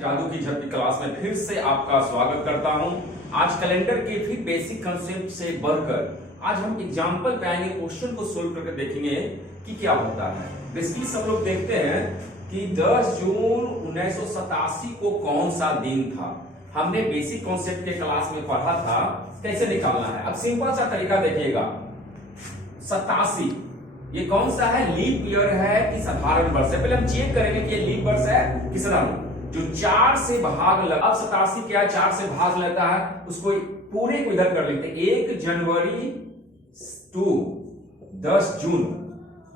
जादू की झपकी क्लास में फिर से आपका स्वागत करता हूं। आज कैलेंडर के फिर बेसिक कंसेप्ट से बढ़कर आज हम एग्जांपल पे आएंगे, क्वेश्चन को सोल्व करके देखेंगे कि क्या होता है। बेसिकली सब लोग देखते हैं कि 10 जून 1987 को कौन सा दिन था। हमने बेसिक कॉन्सेप्ट के क्लास में पढ़ा था कैसे निकालना है। अब सिंपल सा तरीका देखिएगा, 87 ये कौन सा है, लीप ईयर है कि साधारण वर्ष है। पहले हम चेक करेंगे कि ये लीप वर्ष है कि साधारण। जो 4 से भाग लगा, अब 87 क्या है, 4 से भाग लेता है, उसको पूरे को इधर कर लेते हैं। 1 जनवरी टू 10 जून,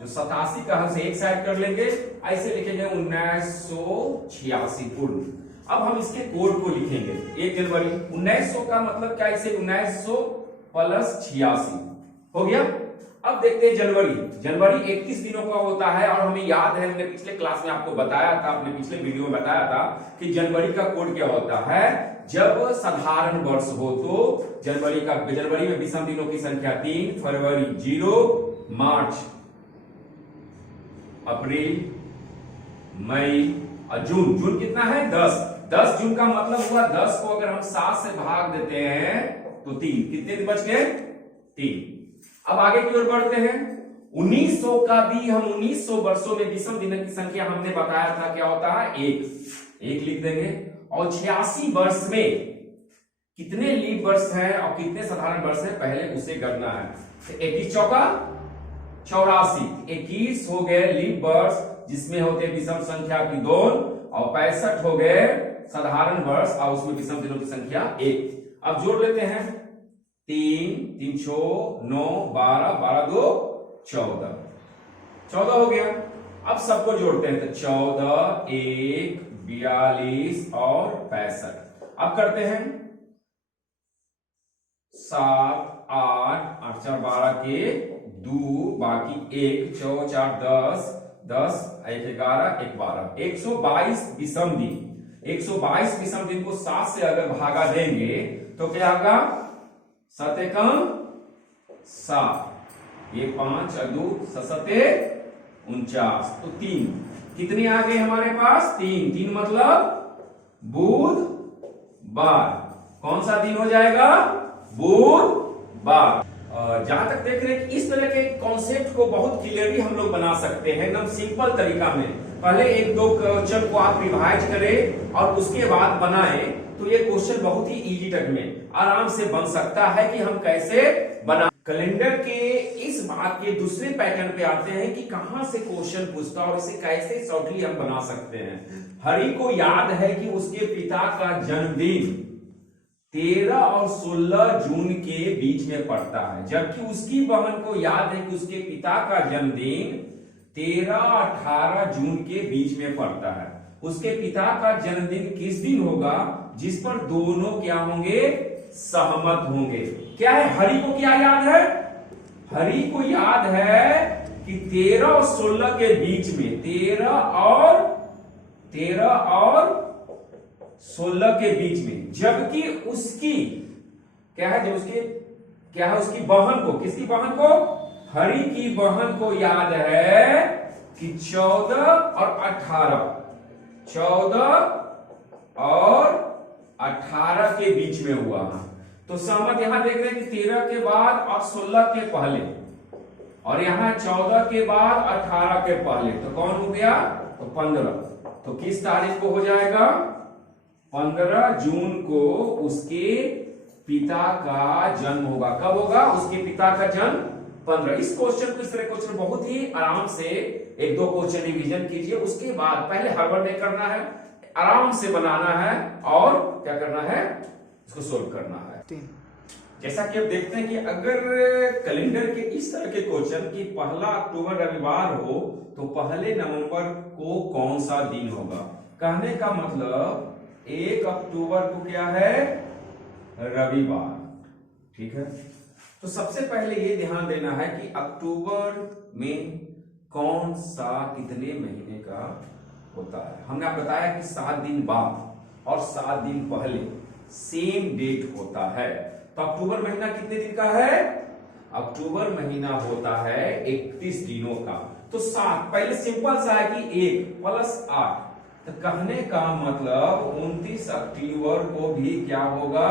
जो 87 का हम से एक साइड कर लेंगे, ऐसे लिखेंगे 1986 पूर्ण। अब हम इसके कोड को लिखेंगे 1 जनवरी 1900 का मतलब क्या, इसे 1900 प्लस 86 हो गया। अब देखते हैं जनवरी 31 दिनों का होता है और हमें याद है, हमने पिछले क्लास में आपको बताया था, अपने पिछले वीडियो में बताया था कि जनवरी का कोड क्या होता है। जब साधारण वर्ष हो तो जनवरी में विषम दिनों की संख्या 3, फरवरी 0, मार्च, अप्रैल, मई और जून कितना है 10 जून का मतलब हुआ 10 को अगर हम 7 से भाग देते हैं तो 3, कितने दिन बच गए 3। अब आगे की ओर बढ़ते हैं। 1900 का भी हम 1900 वर्षों में विषम दिनों की संख्या हमने बताया था क्या होता है, एक लिख देंगे। और 86 वर्ष में कितने लीप वर्ष है और कितने साधारण वर्ष है पहले उसे करना है। तो 21 चौका 84, 21 हो गए लीप वर्ष जिसमें होते विषम संख्या की 2 और 65 हो गए साधारण वर्ष और उसमें विषम दिनों की संख्या 1। अब जोड़ लेते हैं 3 3 6 9 12 12 2 14 हो गया। अब सबको जोड़ते हैं तो 14 1 42 और 65। अब करते हैं 7 8 8 4 12 के 2 बाकी 1 4 4 10 10 1 11 1 12 122 विषम दिन। 122 विषम दिन को 7 से अगर भागा देंगे तो क्या होगा, 7 एकम 7, ये 5 और 2 7 49, तो 3 कितने आ गए हमारे पास, 3 मतलब बुधवार। कौन सा दिन हो जाएगा, बुधवार। जहां तक देख रहे हैं कि इस तरह के कॉन्सेप्ट को बहुत क्लियरली हम लोग बना सकते हैं एकदम सिंपल तरीका में। पहले 1-2 क्वेश्चन को आप रिवाइज करें और उसके बाद बनाएं तो ये क्वेश्चन बहुत ही इजी टक में आराम से बन सकता है कि हम कैसे बना। कैलेंडर के इस बात के दूसरे पैटर्न पे आते हैं कि कहां से क्वेश्चन पूछता है और इसे कैसे शॉर्टली हम बना सकते हैं। हरि को याद है कि उसके पिता का जन्मदिन 13 और 16 जून के बीच में पड़ता है, जबकि उसकी बहन को याद है कि उसके पिता का जन्मदिन 13-18 जून के बीच में पड़ता है। उसके पिता का जन्मदिन किस दिन होगा जिस पर दोनों क्या होंगे, सहमत होंगे। क्या है, हरि को क्या याद है, हरि को याद है कि 13 और 16 के बीच में 13 और 16 के बीच में, जबकि उसकी क्या है, जब उसकी क्या है, उसकी बहन को, किसकी बहन को, हरि की बहन को याद है कि 14 और 18 के बीच में हुआ। तो सहमत यहां देख रहे हैं कि 13 के बाद और 16 के पहले, और यहां 14 के बाद 18 के पहले, तो कौन हो गया, तो 15। तो किस तारीख को हो जाएगा, 15 जून को उसके पिता का जन्म होगा। कब होगा, उसके पिता का जन्म 15। इस क्वेश्चन को, इस तरह क्वेश्चन बहुत ही आराम से 1-2 क्वेश्चन रिवीजन कीजिए, उसके बाद पहले हड़बड़ नहीं करना है, आराम से बनाना है और क्या करना है, इसको सोल्व करना है। जैसा कि अब देखते हैं कि अगर कैलेंडर के इस तरह के क्वेश्चन की 1 अक्टूबर रविवार हो तो 1 नवंबर को कौन सा दिन होगा। कहने का मतलब 1 अक्टूबर को क्या है, रविवार, ठीक है। तो सबसे पहले ये ध्यान देना है कि अक्टूबर में कौन सा कितने महीने का होता है। हमने आप बताया कि 7 दिन बाद और 7 दिन पहले सेम डेट होता है। तो अक्टूबर महीना कितने दिन का है, अक्टूबर महीना होता है 31 दिनों का। तो 7 पहले सिंपल सा है कि 1 + 8 तो कहने का मतलब 29 अक्टूबर को भी क्या होगा,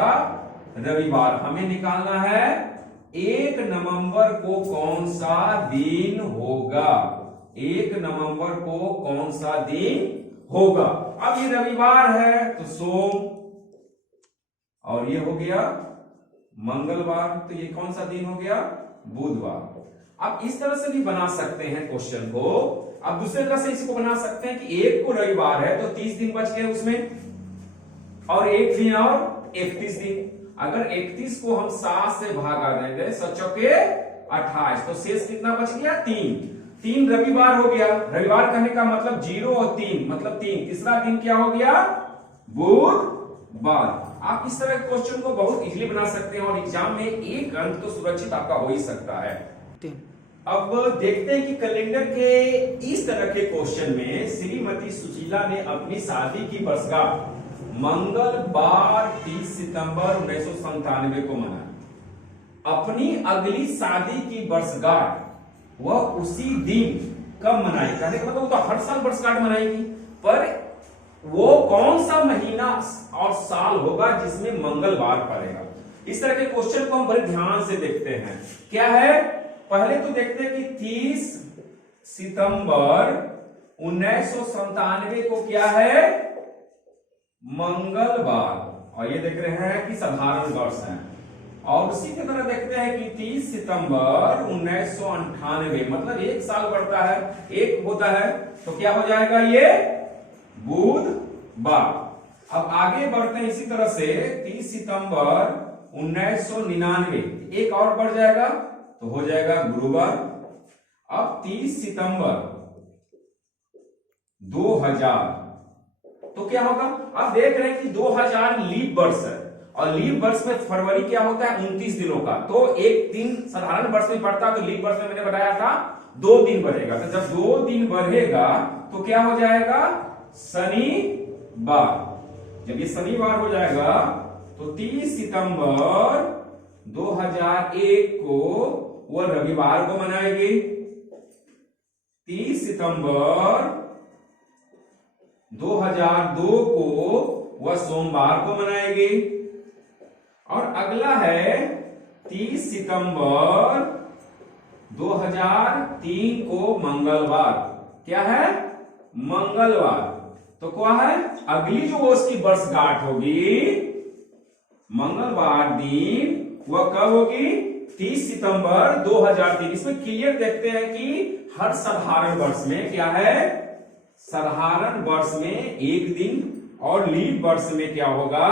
रविवार। हमें निकालना है 1 नवंबर को कौन सा दिन होगा, 1 नवंबर को कौन सा दिन होगा। अब ये रविवार है तो सोम, और ये हो गया मंगलवार, तो ये कौन सा दिन हो गया, बुधवार। अब इस तरह से भी बना सकते हैं क्वेश्चन को। अब दूसरे तरह से इसको बना सकते हैं कि 1 को रविवार है तो 30 दिन बच गए उसमें, और 1 दिन और 31 दिन। अगर 31 को हम 7 से भागा देंगे, 7 चौके 28, तो शेष कितना बच गया, 3 रविवार हो गया। रविवार कहने का मतलब 0 और 3 मतलब 3, तीसरा दिन क्या हो गया, बुधवार। आप इस तरह के क्वेश्चन को बहुत इजीली बना सकते हैं और एग्जाम में 1 अंक तो सुरक्षित आपका हो ही सकता है। अब देखते हैं कि कैलेंडर के इस तरह के क्वेश्चन में श्रीमती सुशीला ने अपनी शादी की वर्षगांठ मंगलवार 30 सितंबर 1997 को मनाई। अपनी अगली शादी की वर्षगांठ वह उसी दिन कब मनाई, कहने का मतलब वो तो हर साल वर्षगांठ मनाएगी, पर वो कौन सा महीना और साल होगा जिसमें मंगलवार पड़ेगा। इस तरह के क्वेश्चन को हम बड़े ध्यान से देखते हैं। क्या है, पहले तो देखते हैं कि 30 सितंबर 1997 को क्या है, मंगलवार, और ये देख रहे हैं कि साधारण वर्ष है। और उसी की तरह देखते हैं कि 30 सितंबर 1998 मतलब 1 साल बढ़ता है, 1 होता है, तो क्या हो जाएगा, ये बुधवार। अब आगे बढ़ते हैं इसी तरह से 30 सितंबर 1999 1 और बढ़ जाएगा तो हो जाएगा गुरुवार। अब 30 सितंबर 2000 तो क्या होगा, अब देख रहे हैं कि 2000 लीप वर्ष है, और लीप वर्ष में फरवरी क्या होता है, 29 दिनों का, तो 1 दिन साधारण वर्ष में बढ़ता है, तो लीप वर्ष में मैंने बताया था 2 दिन बढ़ेगा। तो जब 2 दिन बढ़ेगा तो क्या हो जाएगा, शनिवार। जब ये शनिवार हो जाएगा तो 30 सितंबर 2001 को वह रविवार को मनाएगी, 30 सितंबर 2002 को वह सोमवार को मनाएगी, और अगला है 30 सितंबर 2003 को मंगलवार। क्या है, मंगलवार। तो क्या है, अगली जो उसकी वर्षगांठ होगी मंगलवार दिन, वह कब होगी, 30 सितंबर 2003। इसमें क्लियर देखते हैं कि हर साधारण वर्ष में क्या है, साधारण वर्ष में 1 दिन, और लीप वर्ष में क्या होगा,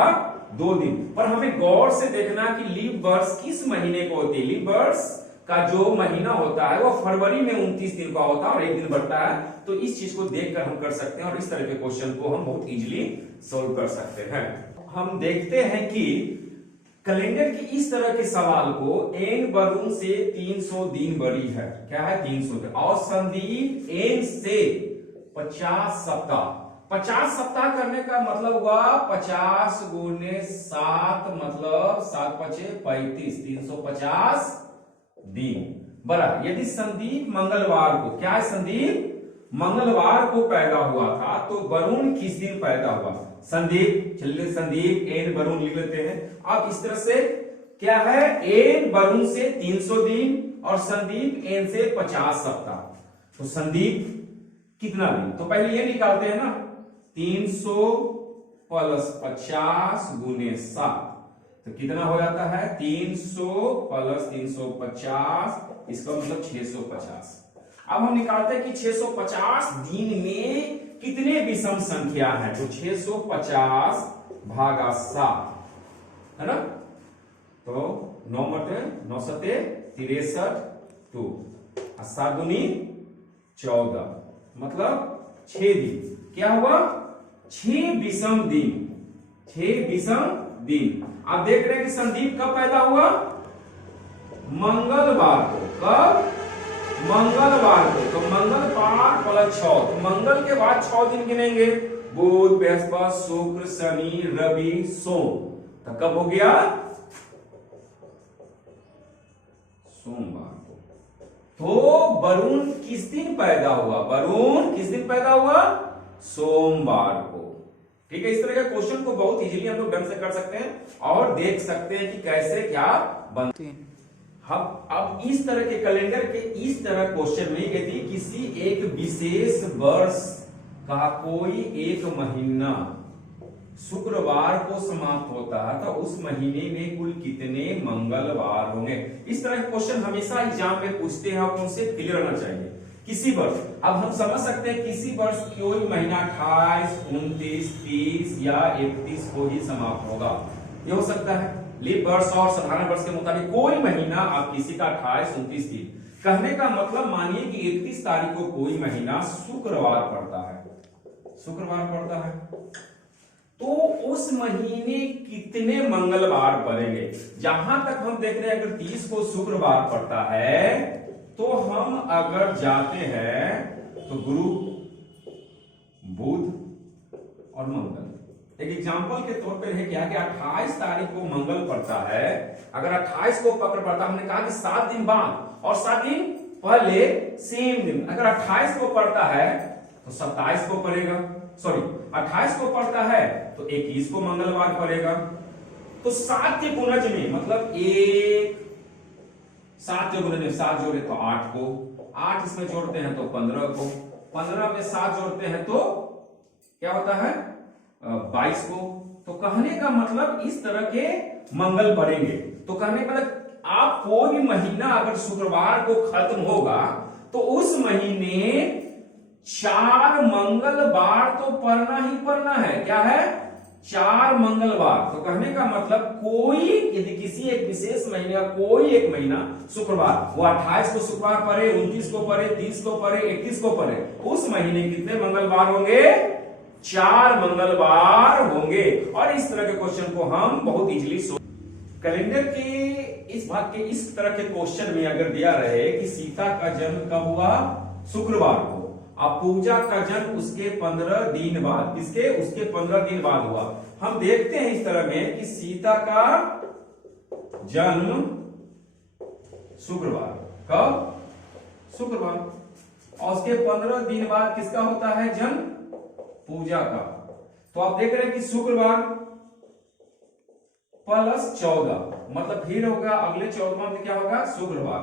2 दिन। पर हमें गौर से देखना कि लीप वर्ष किस महीने को होती है। लीप वर्ष का जो महीना होता है वो फरवरी में 29 दिन का होता है और 1 दिन बढ़ता है। तो इस चीज को देखकर हम कर सकते हैं और इस तरह के क्वेश्चन को हम बहुत इजीली सॉल्व कर सकते हैं। हम देखते हैं कि कैलेंडर की इस तरह के सवाल को एन वरुण से 300 दिन बड़ी है, क्या है, 300 दिन, और संदीप एन से 50 सप्ताह। 50 सप्ताह करने का मतलब हुआ 50 गुने 7 मतलब 7 पचे 35, 350 दिन बड़ा। यदि संदीप मंगलवार को, क्या है, संदीप मंगलवार को पैदा हुआ था, तो वरुण किस दिन पैदा हुआ, संदीप। चलिए संदीप एन वरुण लिख लेते हैं। अब इस तरह से क्या है, एन वरुण से 300 दिन और संदीप एन से 50 सप्ताह। तो संदीप कितना दिन, तो पहले ये निकालते हैं ना, 300 प्लस 50 गुने 7, तो कितना हो जाता है, 300 प्लस 350, इसका मतलब 650। अब हम निकालते हैं कि 650 दिन में कितने विषम संख्या है, तो 650 भागा 7 है ना, तो 9 बटे 9 सते 63 टू 7 दूनी 14 मतलब 6 दिन। क्या हुआ, 6 विषम दिन, 6 विषम दिन। आप देख रहे हैं कि संदीप कब पैदा हुआ, मंगलवार को। कब, मंगलवार को। तो मंगलवार प्लस 6, तो मंगल के बाद 6 दिन गिनेंगे, बुध बृहस्पति शुक्र शनि रवि सोम, तो कब हो गया, सोमवार को। तो वरुण किस दिन पैदा हुआ, वरुण किस दिन पैदा हुआ, सोमवार को। ठीक है, इस तरह के क्वेश्चन को बहुत इजीली हम लोग ढंग से कर सकते हैं और देख सकते हैं कि कैसे क्या बनते हैं। अब इस तरह के कैलेंडर के इस तरह क्वेश्चन में यदि किसी एक विशेष वर्ष का कोई एक महीना शुक्रवार को समाप्त होता है तो उस महीने में कुल कितने मंगलवार होंगे। इस तरह के क्वेश्चन हमेशा एग्जाम में पूछते हैं और उनसे क्लियर होना चाहिए। किसी वर्ष, अब हम समझ सकते हैं किसी वर्ष कोई महीना 28, 29, 30 या 31 को ही समाप्त होगा। ये हो सकता है लीप वर्ष और साधारण वर्ष के मुताबिक कोई महीना आप किसी का 28, 29, 30। कहने का मतलब मानिए कि 31 तारीख को कोई महीना शुक्रवार पड़ता है, शुक्रवार पड़ता है, तो उस महीने कितने मंगलवार पड़ेंगे। जहां तक हम देख रहे हैं अगर 30 को शुक्रवार पड़ता है तो हम अगर जाते हैं तो गुरु, बुध और मंगल। एक एग्जांपल के तौर पर है क्या कि 28 तारीख को मंगल पड़ता है, अगर 28 को पकड़ पड़ता, हमने कहा कि 7 दिन बाद और 7 दिन पहले सेम दिन, अगर 28 को पड़ता है तो 27 को पड़ेगा, सॉरी 28 को पड़ता है तो 21 को मंगलवार पड़ेगा। तो 7 के गुणज में मतलब 7 जो गुणज में 7 जोड़े तो 8 को, 8 इसमें जोड़ते हैं तो 15 को, 15 में 7 जोड़ते हैं तो क्या होता है 22 को। तो कहने का मतलब इस तरह के मंगल पड़ेंगे। तो कहने का मतलब आप कोई भी महीना अगर शुक्रवार को खत्म होगा तो उस महीने 4 मंगलवार तो पड़ना ही पड़ना है। क्या है 4 मंगलवार। तो कहने का मतलब कोई यदि किसी एक विशेष महीने का कोई एक महीना शुक्रवार, वो 28 को शुक्रवार पड़े, 29 को पड़े, 30 को पड़े, 31 को पड़े, उस महीने कितने मंगलवार होंगे 4 मंगलवार होंगे। और इस तरह के क्वेश्चन को हम बहुत इजीली कैलेंडर के इस भाग के इस तरह के क्वेश्चन में अगर दिया रहे कि सीता का जन्म कब हुआ शुक्रवार को, अब पूजा का जन्म उसके 15 दिन बाद, किसके उसके 15 दिन बाद हुआ। हम देखते हैं इस तरह में कि सीता का जन्म शुक्रवार, कब शुक्रवार, और उसके 15 दिन बाद किसका होता है जन्म पूजा का। तो आप देख रहे हैं कि शुक्रवार प्लस 14 मतलब फिर होगा अगले 14वां दिन क्या होगा शुक्रवार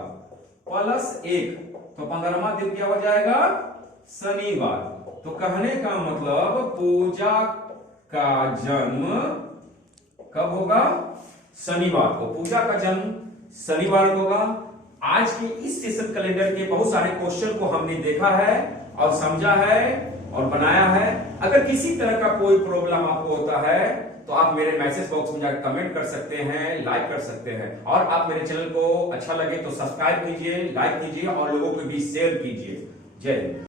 प्लस 1 तो 15वां दिन क्या हो जाएगा शनिवार। तो कहने का मतलब पूजा का जन्म कब होगा शनिवार को, पूजा का जन्म शनिवार को होगा। आज के इस सेशन कैलेंडर के बहुत सारे क्वेश्चन को हमने देखा है और समझा है और बनाया है। अगर किसी तरह का कोई प्रॉब्लम आपको होता है तो आप मेरे मैसेज बॉक्स में जाकर कमेंट कर सकते हैं, लाइक कर सकते हैं, और आप मेरे चैनल को अच्छा लगे तो सब्सक्राइब कीजिए, लाइक कीजिए और लोगों को भी शेयर कीजिए। जय हिंद।